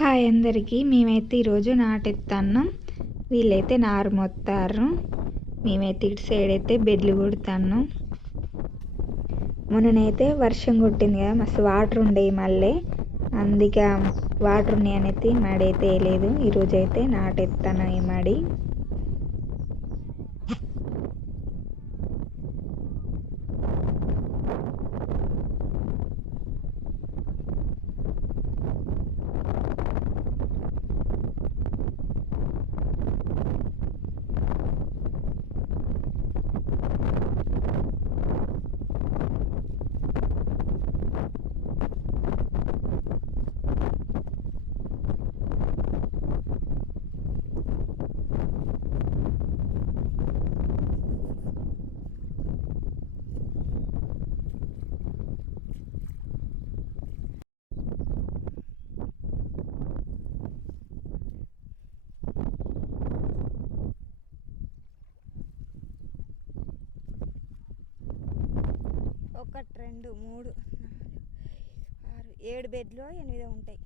Hi అందరికీ మేమైతే ఈరోజు నాటెత్తాన్నాం. వీళ్ళైతే నారు మొత్తారు మేమైతే ఇటు సైడ్ అయితే బెడ్లు కొడుతున్నాం. మొన్ననైతే వర్షం కొట్టింది కదా మస్తు వాటర్ ఉండేవి మళ్ళీ అందుకే వాటర్ ఉన్నాయి అనేది మడి అయితే వేయలేదు. ఈరోజు అయితే నాటెత్తాను ఈ మడి. ఒకటి రెండు మూడు నాలుగు ఆరు ఏడు బెడ్లు ఎనిమిదో ఉంటాయి.